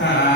เ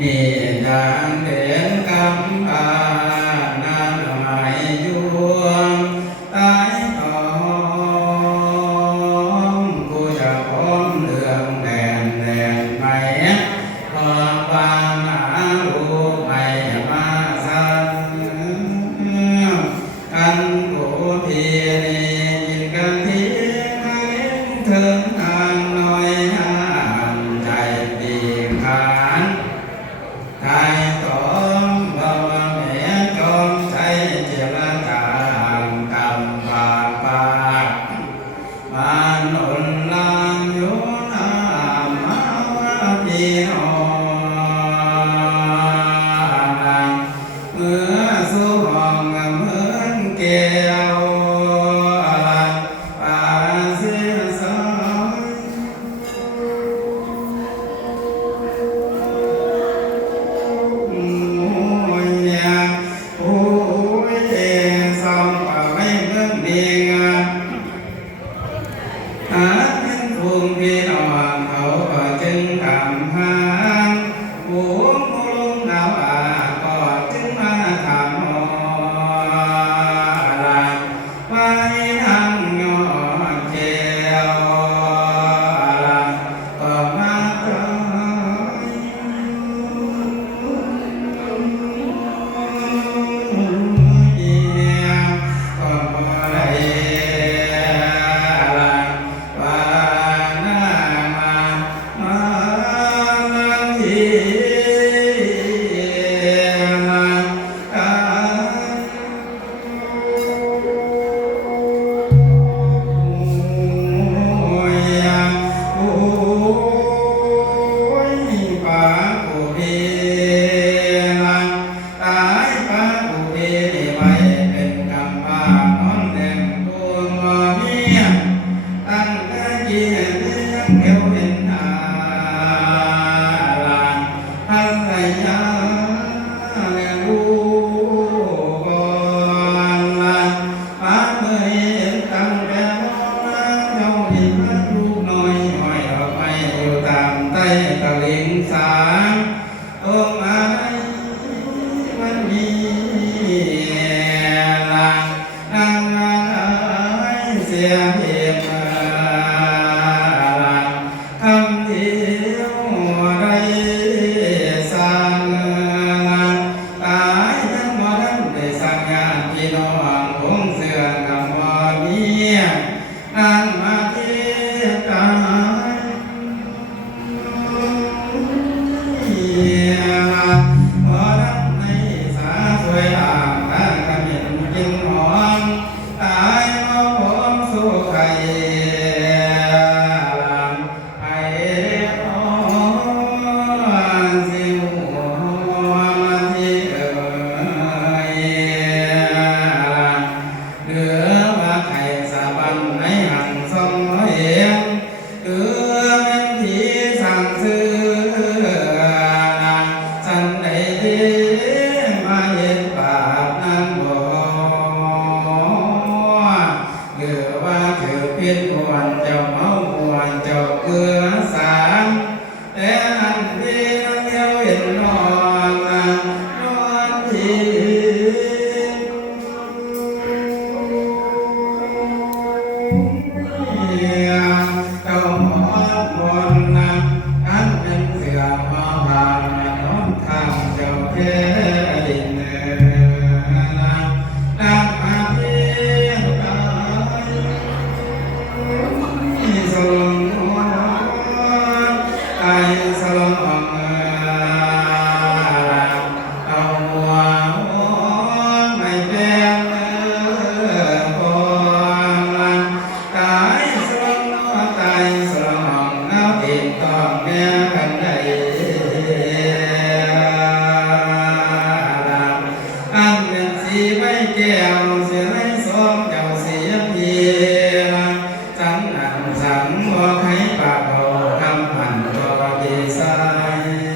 นี่จางเด่นกำพานานหมายยวงตายทองกูจะพร้อมเรื่องแดนไหมขอความหาลูกไม่มาสั่นกันกูพี่นี่กินกันทีถึงทางน้อยห่างใจปีขานไทยต้องบ่แม่จอมใจเจรจางกำปาปามานนลางอยู่น้ำมาพี่น้องเมื่อสู่ห้องเหมือนแก้วป่าเสียสาย โอ้ยโอ้ยสองป่าไม่เมืองเดียงหาเป็นภูมิพี่น้องเขาก็จึงทำหาผู้มุลุงดาวก็จึงมาทำหอลาไว้ทั้งยอดแก้วก็มาจอย เดียก็บ่ได้ละว่าหน้ามาทีละกา โอ้ยโอ้ยป่ากูเพียงตายป่ากูเพียงไว้เป็นกำบ้านอนแดงตัวเมียตั้งแต่เกี่ยเลี้ยงเอวเห็นหน้าลานภรรยาและลูกก่อนลานป่าเมื่อเห็นตั้งแต่ เจ้าดินลูกน้อยห้อยดอกไม้อยู่ตามใต้ตะลิงสางต้นไม้มันมีลางนางงามเสียเพียงลางคำเดียวได้สร้างลางตายทั้งหมดนั้นได้สร้างงานพี่น้องคงเสื่อกับว่าเมีย นางมาเทียบกายพอรักในสาสวยอ่างตาขมิ้นกินหอมตายมาผมสู้ไข่ลำไข่เรียกอ่อนสิหัวมาที่เหลือว่าไข่สาบันในหันทรงเหียงเหลือเป็นที่สั่งซื้อฉันได้ที่มาเห็นบาปนั้นบ่เหลือว่าถือเพี้ยนควรเจ้าเมาควรเจ้าเกลือสามแต่อันที่นั่งเดียวเห็นนอนนอนที่ เจ้าหมอนบนนั้นอันเป็นเสือมาผ่านน้องทางเจ้าแค่ดินนางมาเพียงกายสลงหัวกายสลงเอาหัวไม่เป็นคน ตายสลองตายสลองเอาติดต้องแม่กันได้อันเป็นสีไม่แก้วเสียไม่สมเจ้าเสียเพียงสันนั่นสันบอกให้ปากเอาคำพันก็ดีสาย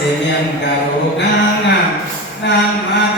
สิเมียนกะดูกนางนางมา